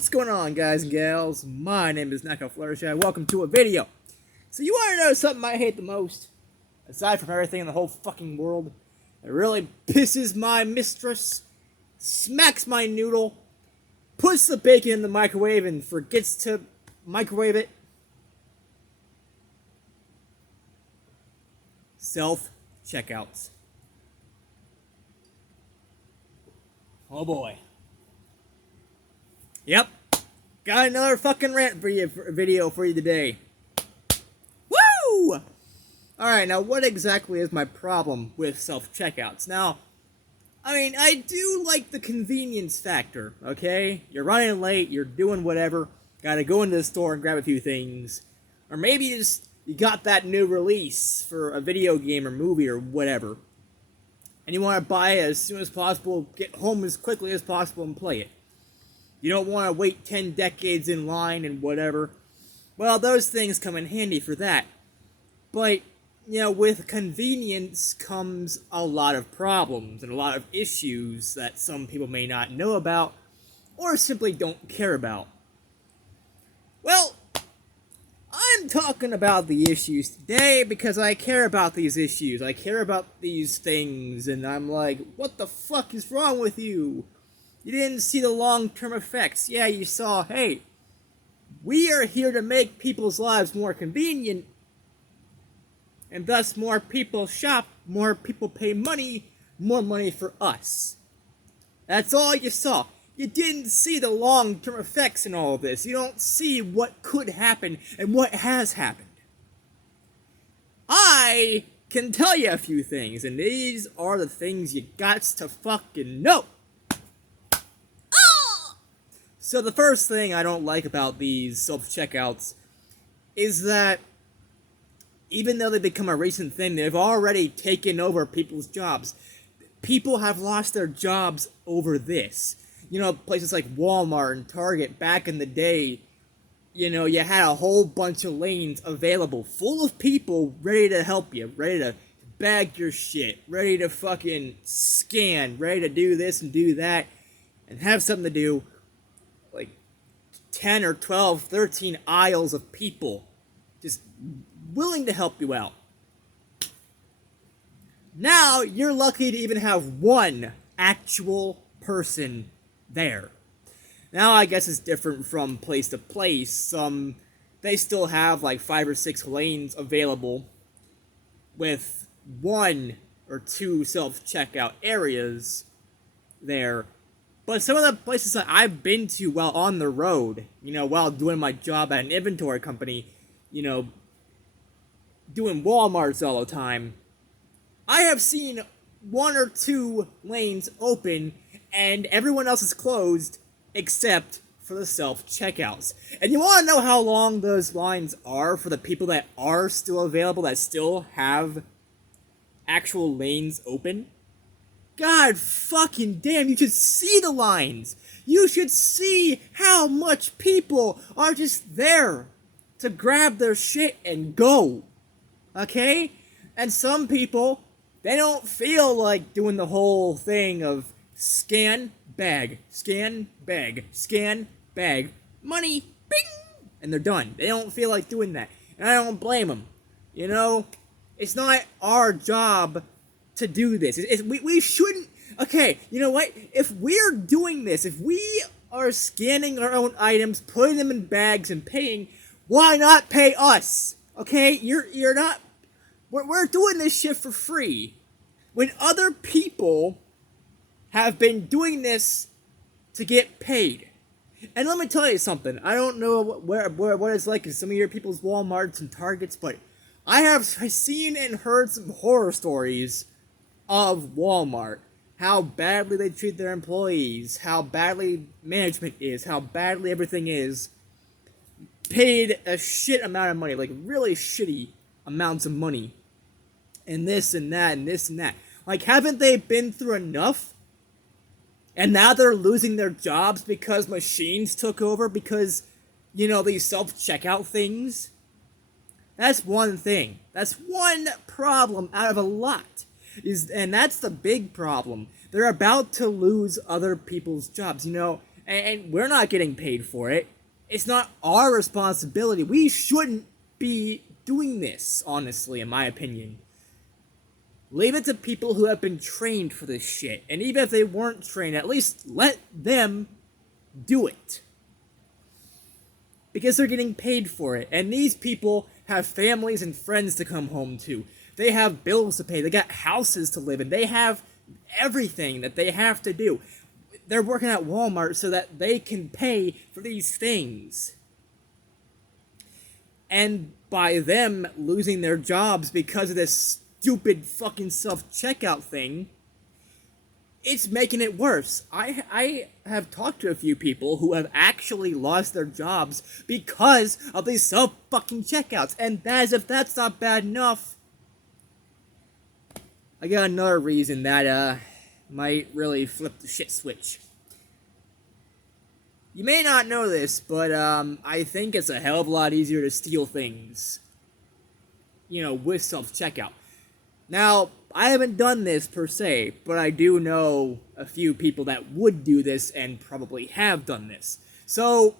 What's going on, guys and gals? My name is Neko Fluttershy. Welcome to a video. So you want to know something I hate the most? Aside from everything in the whole fucking world, it really pisses my mistress, smacks my noodle, puts the bacon in the microwave and forgets to microwave it. Self-checkouts. Oh boy. Yep. Got another fucking rant video for you today. Woo! Alright, now what exactly is my problem with self-checkouts? Now, I do like the convenience factor, okay? You're running late, you're doing whatever, gotta go into the store and grab a few things. Or maybe you got that new release for a video game or movie or whatever. And you want to buy it as soon as possible, get home as quickly as possible and play it. You don't want to wait 10 decades in line and whatever. Well, those things come in handy for that. But, with convenience comes a lot of problems and a lot of issues that some people may not know about or simply don't care about. Well, I'm talking about the issues today because I care about these issues. I care about these things, and I'm like, what the fuck is wrong with you? You didn't see the long-term effects. Yeah, you saw, hey, we are here to make people's lives more convenient, and thus more people shop, more people pay money, more money for us. That's all you saw. You didn't see the long-term effects in all of this. You don't see what could happen and what has happened. I can tell you a few things, and these are the things you gots to fucking know. So the first thing I don't like about these self-checkouts is that even though they've become a recent thing, they've already taken over people's jobs. People have lost their jobs over this. Places like Walmart and Target back in the day, you had a whole bunch of lanes available, full of people ready to help you, ready to bag your shit, ready to fucking scan, ready to do this and do that, and have something to do. Like 10 or 12, 13 aisles of people just willing to help you out. Now, you're lucky to even have one actual person there. Now, I guess it's different from place to place. They still have like 5 or 6 lanes available with 1 or 2 self-checkout areas there. But some of the places that I've been to while on the road, while doing my job at an inventory company, doing Walmarts all the time, I have seen 1 or 2 lanes open and everyone else is closed except for the self-checkouts. And you want to know how long those lines are for the people that are still available, that still have actual lanes open? God fucking damn, you should see the lines. You should see how much people are just there to grab their shit and go. Okay? And some people, they don't feel like doing the whole thing of scan, bag, scan, bag, scan, bag, money, bing, and they're done. They don't feel like doing that. And I don't blame them. It's not our job to do this. We shouldn't. Okay, you know what? If we're doing this, if we are scanning our own items, putting them in bags and paying, why not pay us? Okay, you're not. We're doing this shit for free. When other people have been doing this to get paid. And let me tell you something. I don't know what it's like in some of your people's Walmarts and Targets, but I have seen and heard some horror stories of Walmart. How badly they treat their employees, how badly management is, how badly everything is. Paid a shit amount of money, like really shitty amounts of money. And this and that and this and that. Like, haven't they been through enough? And now they're losing their jobs because machines took over, because, these self-checkout things? That's one thing. That's one problem out of a lot. And that's the big problem. They're about to lose other people's jobs, and we're not getting paid for it. It's not our responsibility. We shouldn't be doing this, honestly, in my opinion. Leave it to people who have been trained for this shit. And even if they weren't trained, at least let them do it. Because they're getting paid for it. And these people have families and friends to come home to. They have bills to pay. They got houses to live in. They have everything that they have to do. They're working at Walmart so that they can pay for these things. And by them losing their jobs because of this stupid fucking self-checkout thing, it's making it worse. I have talked to a few people who have actually lost their jobs because of these self-fucking checkouts. And as if that's not bad enough, I got another reason that, might really flip the shit switch. You may not know this, but, I think it's a hell of a lot easier to steal things, with self-checkout. Now, I haven't done this per se, but I do know a few people that would do this and probably have done this. So,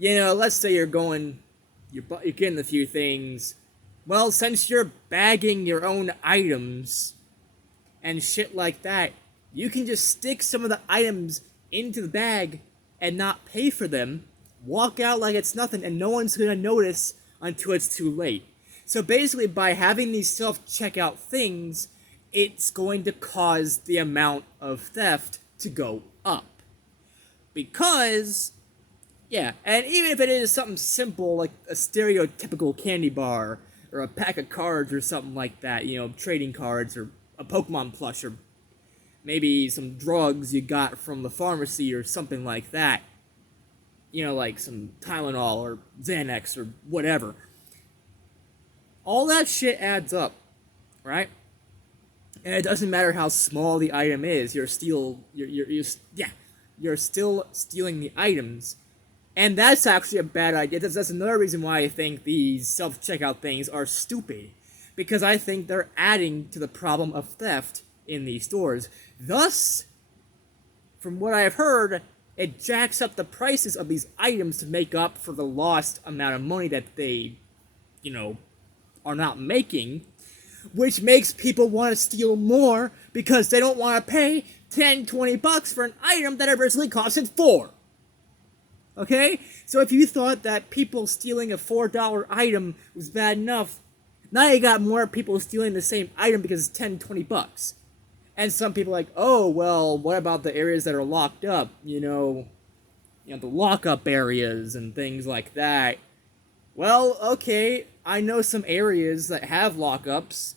let's say you're getting a few things. Well, since you're bagging your own items and shit like that, you can just stick some of the items into the bag and not pay for them, walk out like it's nothing, and no one's gonna notice until it's too late. So basically, by having these self-checkout things, it's going to cause the amount of theft to go up. Because, and even if it is something simple, like a stereotypical candy bar, or a pack of cards or something like that, trading cards, or a Pokemon plush, or maybe some drugs you got from the pharmacy or something like that. Like some Tylenol or Xanax or whatever. All that shit adds up, right? And it doesn't matter how small the item is, you're still stealing the items. And that's actually a bad idea. That's another reason why I think these self-checkout things are stupid. Because I think they're adding to the problem of theft in these stores. Thus, from what I've heard, it jacks up the prices of these items to make up for the lost amount of money that they, are not making, which makes people want to steal more because they don't want to pay $10-20 for an item that originally costed $4. Okay? So if you thought that people stealing a $4 item was bad enough, now you got more people stealing the same item because it's $10-20. And some people are like, oh, well, what about the areas that are locked up? The lockup areas and things like that. Well, okay, I know some areas that have lockups,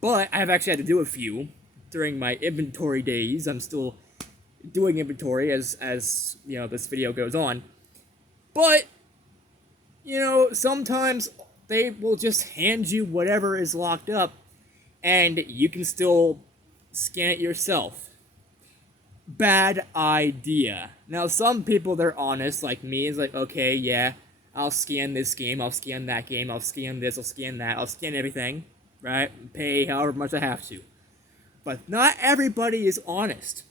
but I've actually had to do a few during my inventory days. I'm still doing inventory as this video goes on. But, sometimes they will just hand you whatever is locked up, and you can still scan it yourself. Bad idea. Now, some people, they're honest, like me, is like, okay, yeah, I'll scan this game, I'll scan that game, I'll scan this, I'll scan that, I'll scan everything, right? Pay however much I have to. But not everybody is honest.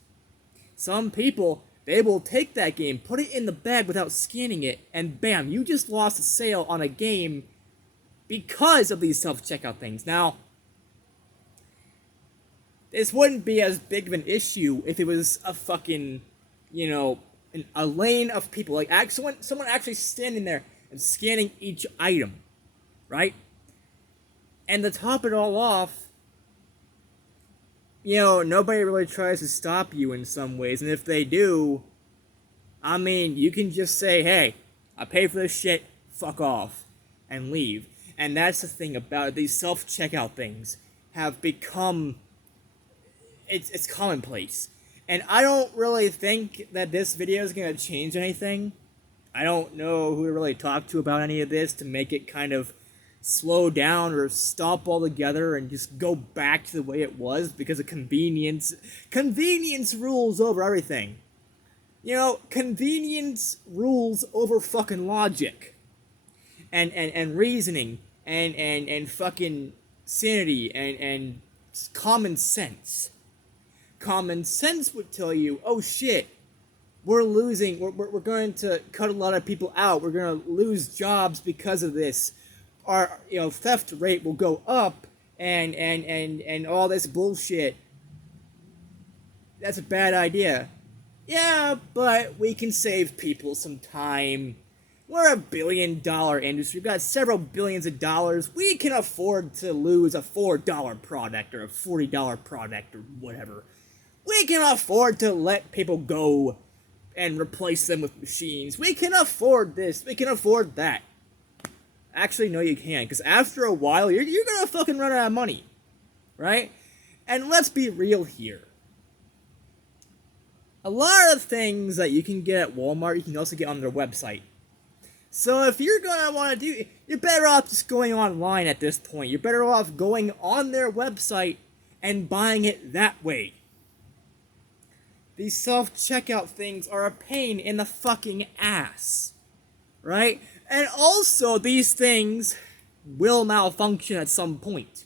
Some people, they will take that game, put it in the bag without scanning it, and bam, you just lost a sale on a game because of these self-checkout things. Now, this wouldn't be as big of an issue if it was a fucking, a lane of people. Like, someone actually standing there and scanning each item, right? And to top it all off, nobody really tries to stop you in some ways. And if they do, you can just say, hey, I paid for this shit, fuck off, and leave. And that's the thing about it. These self-checkout things have become, it's commonplace. And I don't really think that this video is going to change anything. I don't know who to really talk to about any of this to make it kind of slow down or stop altogether and just go back to the way it was because of convenience. Convenience rules over everything. Convenience rules over fucking logic. And reasoning. And fucking sanity. And common sense. Common sense would tell you, oh shit, we're losing, we're going to cut a lot of people out. We're going to lose jobs because of this. Our, theft rate will go up, and all this bullshit. That's a bad idea. Yeah, but we can save people some time. We're a $1 billion industry. We've got several billions of dollars. We can afford to lose a $4 product or a $40 product or whatever. We can afford to let people go and replace them with machines. We can afford this. We can afford that. Actually, no, you can't, because after a while, you're gonna fucking run out of money, right? And let's be real here. A lot of things that you can get at Walmart, you can also get on their website. So if you're gonna want to do, you're better off just going online at this point. You're better off going on their website and buying it that way. These self-checkout things are a pain in the fucking ass, right? And also, these things will malfunction at some point.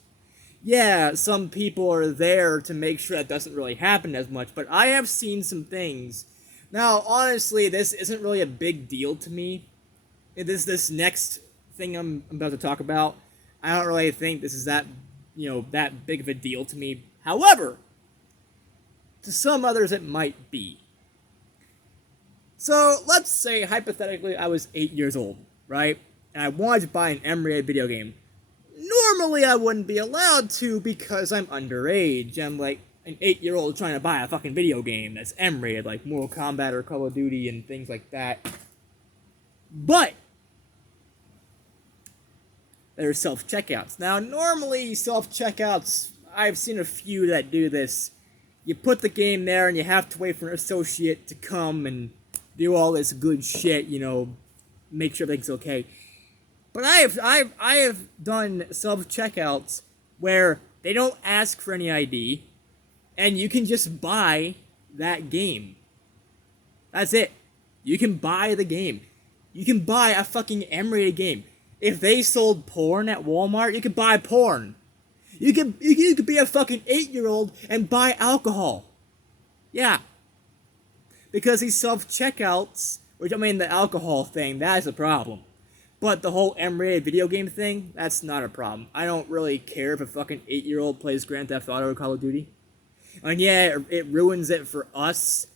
Yeah, some people are there to make sure that doesn't really happen as much, but I have seen some things. Now, honestly, this isn't really a big deal to me. This next thing I'm about to talk about, I don't really think this is that big of a deal to me. However, to some others it might be. So, let's say, hypothetically, I was 8 years old, right? And I wanted to buy an M-rated video game. Normally, I wouldn't be allowed to because I'm underage. I'm like an 8-year-old trying to buy a fucking video game that's M-rated, like Mortal Kombat or Call of Duty and things like that. But there are self-checkouts. Now, normally, self-checkouts, I've seen a few that do this. You put the game there and you have to wait for an associate to come and do all this good shit, make sure everything's okay. But I have done self-checkouts where they don't ask for any ID, and you can just buy that game. That's it. You can buy the game. You can buy a fucking M-rated game. If they sold porn at Walmart, you could buy porn. You could be a fucking 8-year-old and buy alcohol. Yeah. Because these self-checkouts, the alcohol thing, that's a problem. But the whole M-rated video game thing, that's not a problem. I don't really care if a fucking 8-year-old plays Grand Theft Auto or Call of Duty. And yeah, it ruins it for us,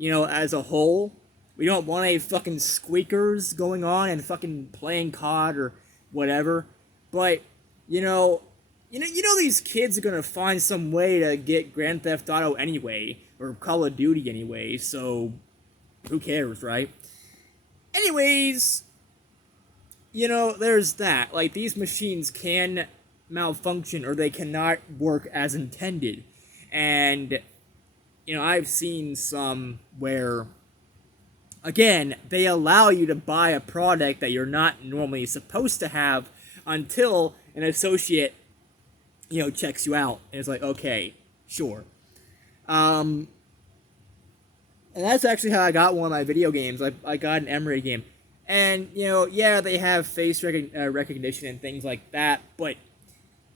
as a whole. We don't want any fucking squeakers going on and fucking playing COD or whatever. But, these kids are gonna find some way to get Grand Theft Auto anyway, or Call of Duty anyway, so who cares, right? Anyways, there's that. Like, these machines can malfunction or they cannot work as intended. And, I've seen some where, again, they allow you to buy a product that you're not normally supposed to have until an associate, checks you out. And it's like, okay, sure. And that's actually how I got one of my video games. I got an M-rated game. And, yeah, they have face recognition and things like that, but,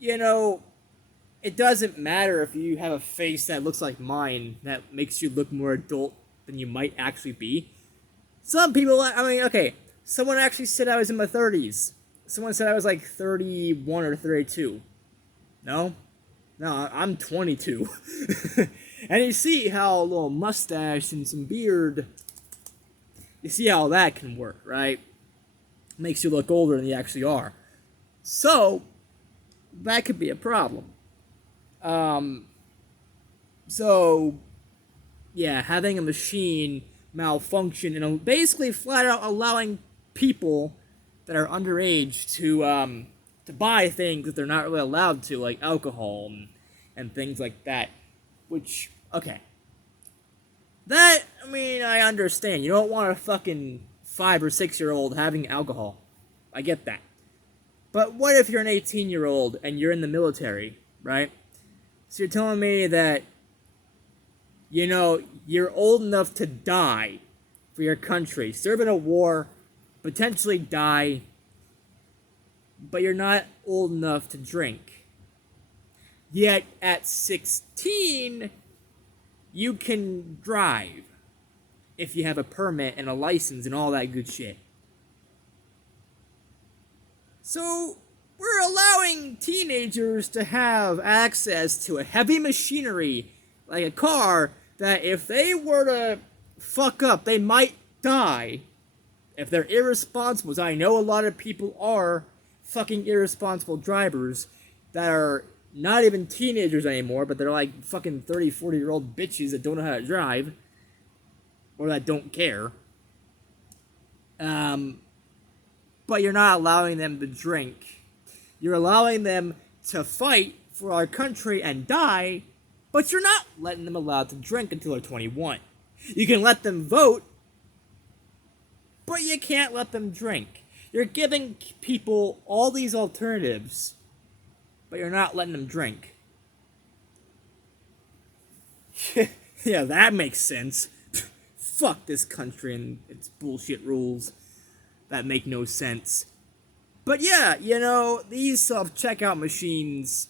it doesn't matter if you have a face that looks like mine that makes you look more adult than you might actually be. Some people, someone actually said I was in my 30s. Someone said I was like 31 or 32. No, I'm 22. And you see how a little mustache and some beard, you see how that can work, right? Makes you look older than you actually are. So, that could be a problem. Yeah, having a machine malfunction and basically flat out allowing people that are underage to buy things that they're not really allowed to, like alcohol and things like that. Which, okay. That, I understand. You don't want a fucking 5 or 6-year-old having alcohol. I get that. But what if you're an 18-year-old and you're in the military, right? So you're telling me that, you're old enough to die for your country, serve in a war, potentially die, but you're not old enough to drink. Yet at 16, you can drive. if you have a permit and a license and all that good shit. So, we're allowing teenagers to have access to a heavy machinery, like a car, that if they were to fuck up, they might die. If they're irresponsible, as I know a lot of people are fucking irresponsible drivers that are not even teenagers anymore, but they're like fucking 30, 40-year-old bitches that don't know how to drive, or that don't care. But you're not allowing them to drink. You're allowing them to fight for our country and die, but you're not letting them allowed to drink until they're 21. You can let them vote, but you can't let them drink. You're giving people all these alternatives, but you're not letting them drink. Yeah, that makes sense. Fuck this country and its bullshit rules that make no sense. But yeah, you know, these self-checkout machines,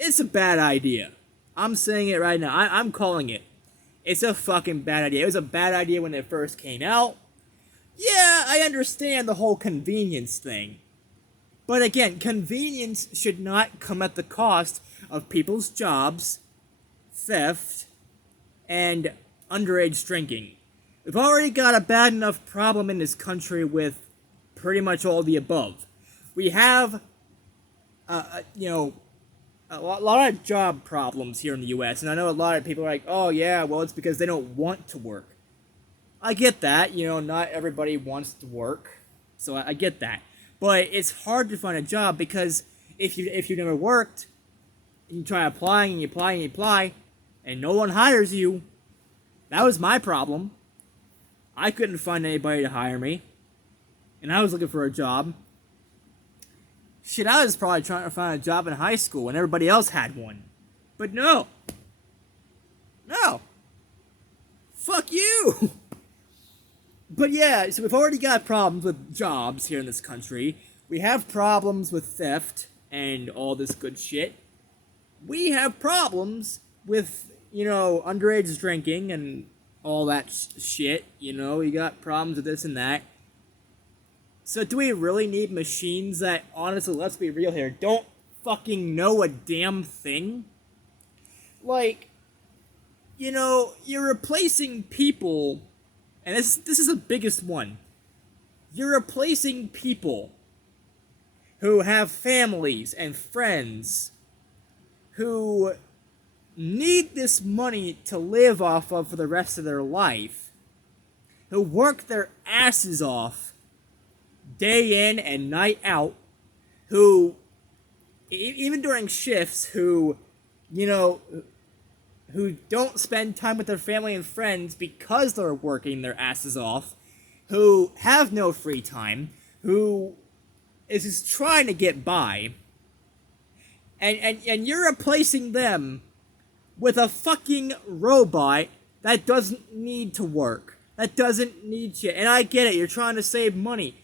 it's a bad idea. I'm saying it right now. I'm calling it. It's a fucking bad idea. It was a bad idea when it first came out. Yeah, I understand the whole convenience thing. But again, convenience should not come at the cost of people's jobs, theft, and underage drinking. We've already got a bad enough problem in this country with pretty much all the above. We have, a lot of job problems here in the U.S., and I know a lot of people are like, oh yeah, well, it's because they don't want to work. I get that, not everybody wants to work, so I get that. But it's hard to find a job because if you never worked, and you try applying, and you apply, and you apply, and no one hires you, that was my problem. I couldn't find anybody to hire me, and I was looking for a job. Shit, I was probably trying to find a job in high school when everybody else had one. But no. No. Fuck you. But yeah, so we've already got problems with jobs here in this country. We have problems with theft and all this good shit. We have problems with, underage drinking and all that shit. You got problems with this and that. So do we really need machines that, honestly, let's be real here, don't fucking know a damn thing? Like, you're replacing people, and this is the biggest one. You're replacing people who have families and friends who need this money to live off of for the rest of their life, who work their asses off day in and night out, who, even during shifts, who don't spend time with their family and friends because they're working their asses off, who have no free time, who is just trying to get by, and you're replacing them with a fucking robot that doesn't need to work, that doesn't need shit. And I get it, you're trying to save money.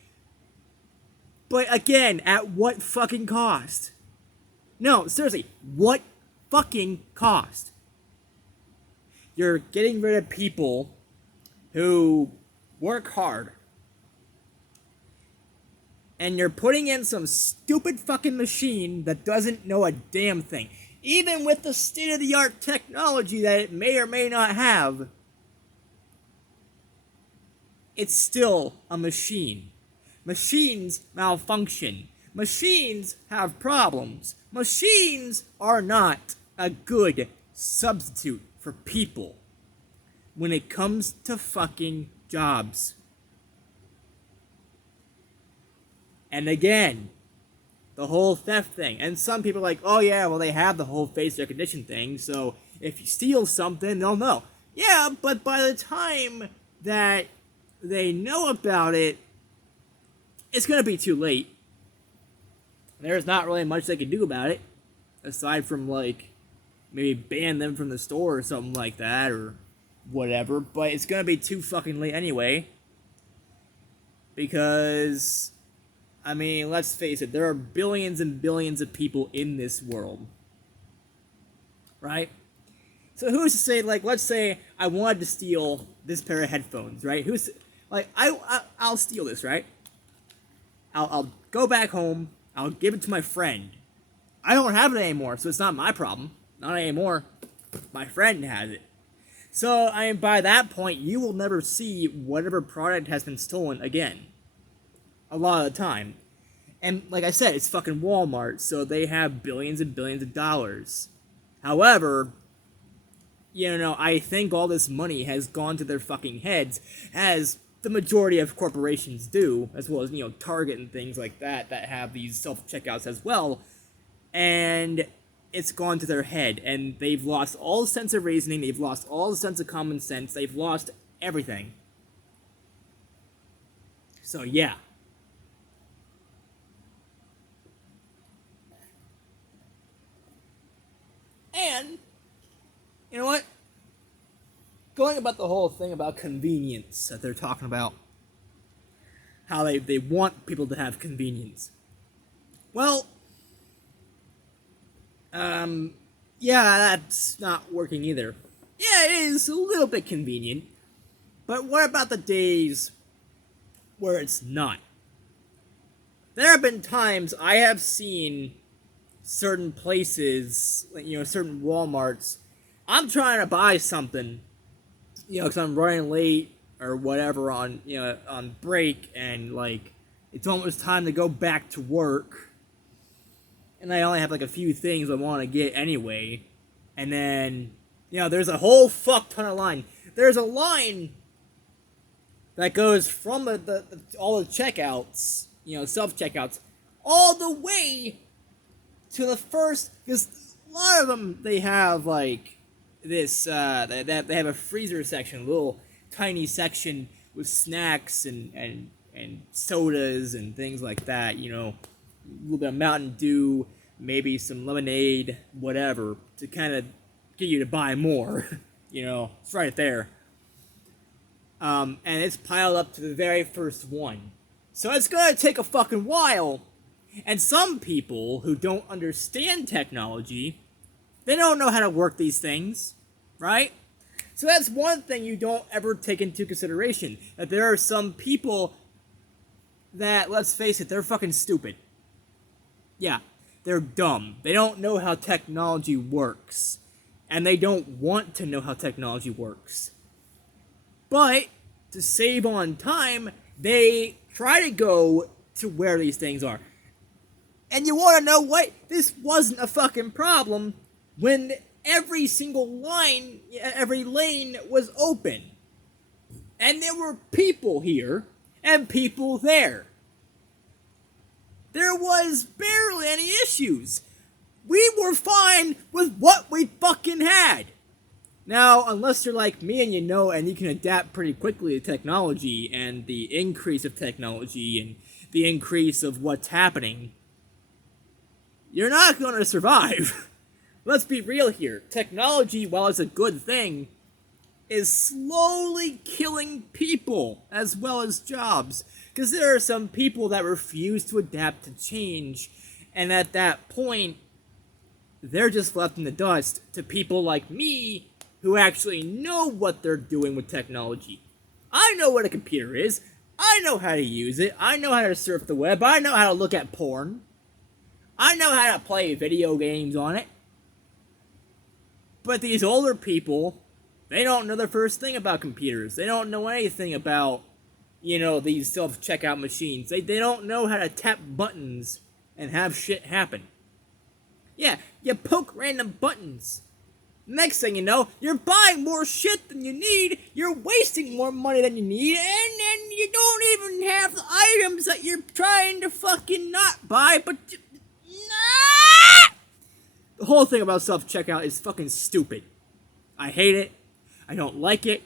But again, at what fucking cost? No, seriously, what fucking cost? You're getting rid of people who work hard. And you're putting in some stupid fucking machine that doesn't know a damn thing. Even with the state-of-the-art technology that it may or may not have, it's still a machine. Machines malfunction. Machines have problems. Machines are not a good substitute for people when it comes to fucking jobs. And again, the whole theft thing. And some people are like, oh yeah, well they have the whole face recognition thing, so if you steal something, they'll know. Yeah, but by the time that they know about it, it's gonna be too late. There's not really much they can do about it, aside from, maybe ban them from the store or something like that, or whatever, but it's gonna be too fucking late anyway. Because, let's face it, there are billions and billions of people in this world. Right? So who's to say, like, let's say I wanted to steal this pair of headphones, right? I'll steal this, right? I'll go back home, I'll give it to my friend. I don't have it anymore, so it's not my problem. Not anymore. My friend has it. So, I mean, by that point, you will never see whatever product has been stolen again. A lot of the time. And, like I said, it's fucking Walmart, so they have billions and billions of dollars. However, I think all this money has gone to their fucking heads, as the majority of corporations do, as well as, Target and things like that have these self-checkouts as well. And it's gone to their head, and they've lost all sense of reasoning, they've lost all sense of common sense, they've lost everything. So, yeah. And, you know what? Going about the whole thing about convenience that they're talking about, how they want people to have convenience. Well, yeah, that's not working either. Yeah, it is a little bit convenient, but what about the days where it's not? There have been times I have seen certain places, certain Walmarts, I'm trying to buy something, because I'm running late or whatever on break, and, it's almost time to go back to work. And I only have, a few things I want to get anyway. And then, there's a whole fuck ton of line. There's a line that goes from all the checkouts, self-checkouts, all the way to the first, because a lot of them, they have, this, they have a freezer section, a little tiny section with snacks and sodas and things like that, a little bit of Mountain Dew, maybe some lemonade, whatever, to kind of get you to buy more. It's right there. And it's piled up to the very first one. So it's gonna take a fucking while. And some people who don't understand technology, they don't know how to work these things, right? So that's one thing you don't ever take into consideration. That there are some people that, let's face it, they're fucking stupid. Yeah, they're dumb. They don't know how technology works. And they don't want to know how technology works. But, to save on time, they try to go to where these things are. And you want to know what? This wasn't a fucking problem when every single line, every lane was open. And there were people here and people there. There was barely any issues. We were fine with what we fucking had. Now, unless you're like me and and you can adapt pretty quickly to technology and the increase of technology and the increase of what's happening, you're not going to survive. Let's be real here. Technology, while it's a good thing, is slowly killing people as well as jobs. Because there are some people that refuse to adapt to change, and at that point, they're just left in the dust to people like me who actually know what they're doing with technology. I know what a computer is. I know how to use it. I know how to surf the web. I know how to look at porn. I know how to play video games on it. But these older people, they don't know the first thing about computers. They don't know anything about, these self-checkout machines. They don't know how to tap buttons and have shit happen. Yeah, you poke random buttons. Next thing you know, you're buying more shit than you need, you're wasting more money than you need, and then you don't even have the items that you're trying to fucking not buy, but... The whole thing about self-checkout is fucking stupid. I hate it. I don't like it.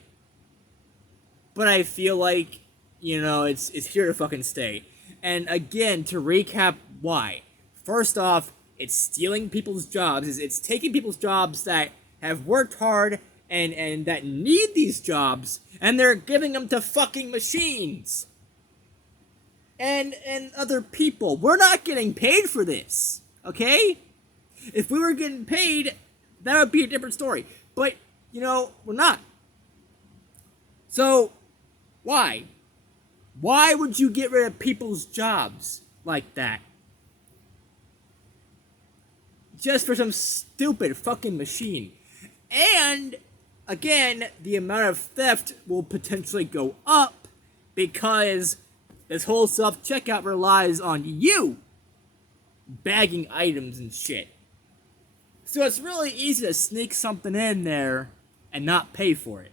But I feel like, it's here to fucking stay. And again, to recap why. First off, it's stealing people's jobs. It's taking people's jobs that have worked hard and that need these jobs, and they're giving them to fucking machines. And other people. We're not getting paid for this. Okay? If we were getting paid, that would be a different story. But we're not. So, why? Why would you get rid of people's jobs like that? Just for some stupid fucking machine. And, again, the amount of theft will potentially go up because this whole self-checkout relies on you bagging items and shit. So it's really easy to sneak something in there and not pay for it.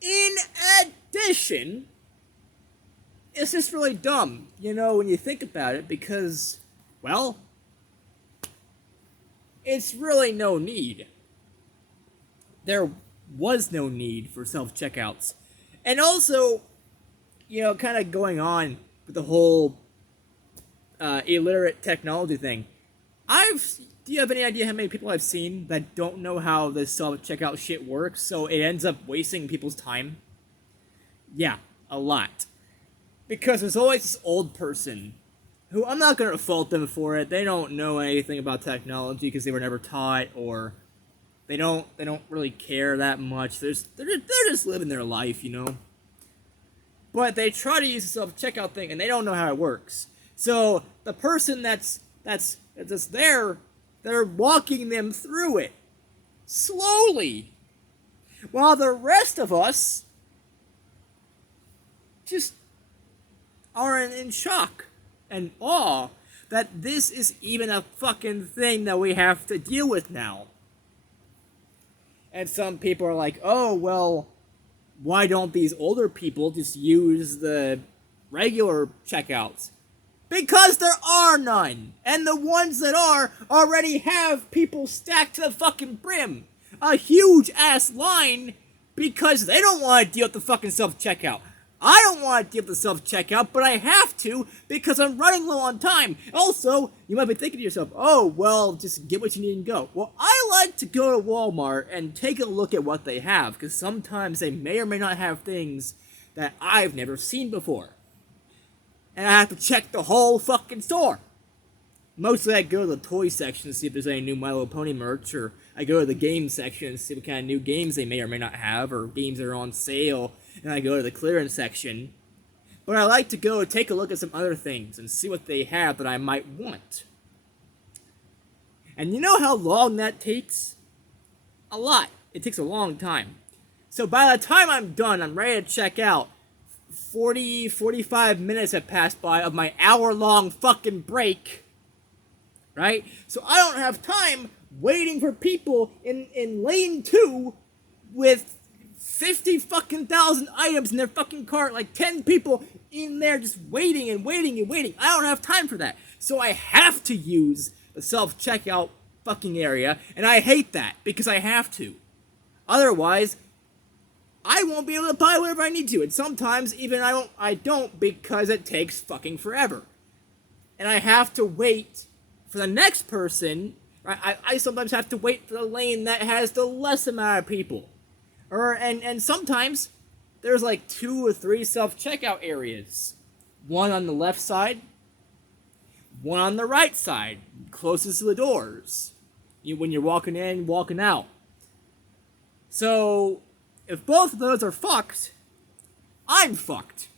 In addition, it's just really dumb, when you think about it, because, well, it's really no need. There was no need for self-checkouts. And also, kind of going on with the whole illiterate technology thing, do you have any idea how many people I've seen that don't know how this self-checkout shit works, so it ends up wasting people's time? Yeah, a lot. Because there's always this old person who, I'm not going to fault them for it, they don't know anything about technology because they were never taught, or they don't really care that much. They're just living their life, But they try to use the self-checkout thing, and they don't know how it works. So the person that's there, they're walking them through it slowly, while the rest of us just are in shock and awe that this is even a fucking thing that we have to deal with now. And some people are like, oh, well, why don't these older people just use the regular checkouts? Because there are none. And the ones that are already have people stacked to the fucking brim. A huge ass line because they don't want to deal with the fucking self-checkout. I don't want to deal with the self-checkout, but I have to because I'm running low on time. Also, you might be thinking to yourself, oh, well, just get what you need and go. Well, I like to go to Walmart and take a look at what they have, because sometimes they may or may not have things that I've never seen before. And I have to check the whole fucking store. Mostly I go to the toy section to see if there's any new My Little Pony merch, or I go to the game section to see what kind of new games they may or may not have, or games that are on sale, and I go to the clearance section. But I like to go take a look at some other things and see what they have that I might want. And you know how long that takes? A lot. It takes a long time. So by the time I'm done, I'm ready to check out, 45 minutes have passed by of my hour-long fucking break, right? So I don't have time waiting for people in lane 2 with 50 fucking thousand items in their fucking cart, like 10 people in there just waiting and waiting and waiting. I don't have time for that. So I have to use the self-checkout fucking area, and I hate that because I have to. Otherwise, I won't be able to buy whatever I need to, and sometimes even I don't because it takes fucking forever. And I have to wait for the next person. I sometimes have to wait for the lane that has the less amount of people. And sometimes there's like 2 or 3 self-checkout areas. One on the left side, one on the right side, closest to the doors. When you're walking in, walking out. So, if both of those are fucked, I'm fucked.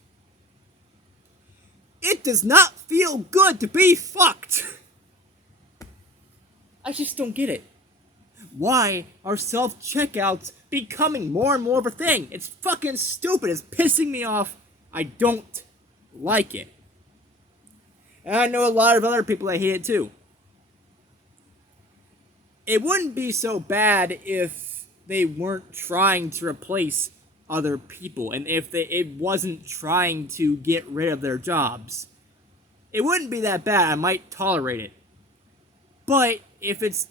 It does not feel good to be fucked. I just don't get it. Why are self-checkouts becoming more and more of a thing? It's fucking stupid. It's pissing me off. I don't like it. And I know a lot of other people that hate it too. It wouldn't be so bad if they weren't trying to replace other people, and if it wasn't trying to get rid of their jobs. It wouldn't be that bad. I might tolerate it. But if it's,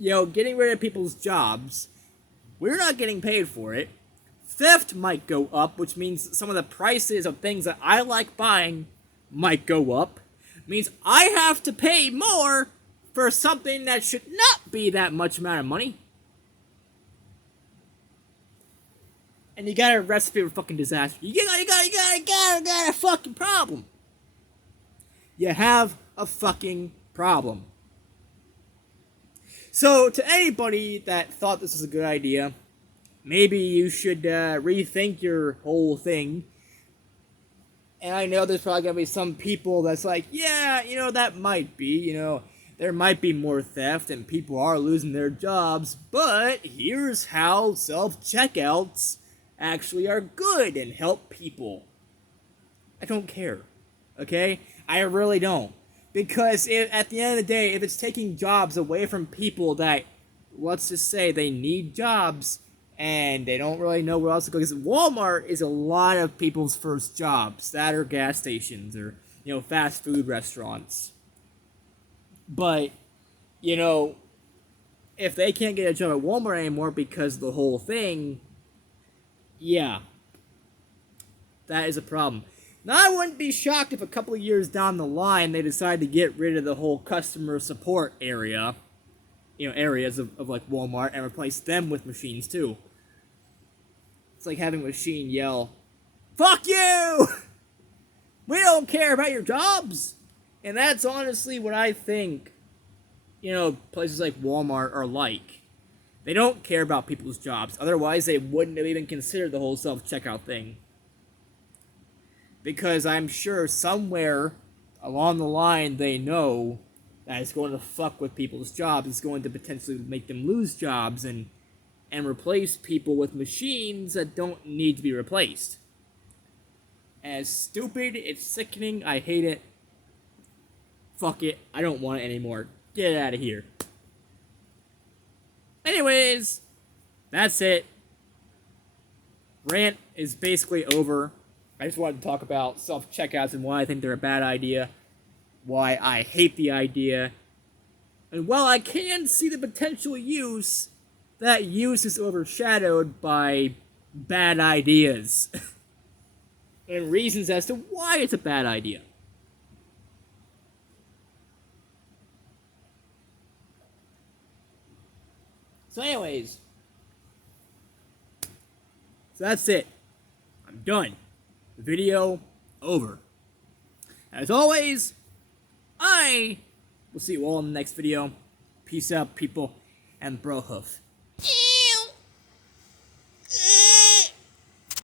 getting rid of people's jobs, we're not getting paid for it. Theft might go up, which means some of the prices of things that I like buying might go up. It means I have to pay more for something that should not be that much amount of money. And you got a recipe for fucking disaster. You got a fucking problem. You have a fucking problem. So, to anybody that thought this was a good idea, maybe you should rethink your whole thing. And I know there's probably going to be some people that's like, yeah, that might be, there might be more theft and people are losing their jobs, but here's how self-checkouts actually are good and help people. I don't care, okay? I really don't. Because at the end of the day, if it's taking jobs away from people that, let's just say, they need jobs, and they don't really know where else to go. Because Walmart is a lot of people's first jobs. That or gas stations or, fast food restaurants. But, if they can't get a job at Walmart anymore because of the whole thing, yeah, that is a problem. Now, I wouldn't be shocked if a couple of years down the line they decide to get rid of the whole customer support area. Areas of like Walmart and replace them with machines too. It's like having a machine yell, "Fuck you! We don't care about your jobs!" And that's honestly what I think, places like Walmart are like. They don't care about people's jobs. Otherwise, they wouldn't have even considered the whole self-checkout thing. Because I'm sure somewhere along the line they know that it's going to fuck with people's jobs. It's going to potentially make them lose jobs and replace people with machines that don't need to be replaced. And it's stupid, it's sickening, I hate it. Fuck it, I don't want it anymore. Get it out of here. Anyways, that's it. Rant is basically over. I just wanted to talk about self-checkouts and why I think they're a bad idea. Why I hate the idea. And while I can see the potential use, that use is overshadowed by bad ideas. And reasons as to why it's a bad idea. So anyways, that's it. I'm done. Video over. As always, I will see you all in the next video. Peace out, people, and bro hoof.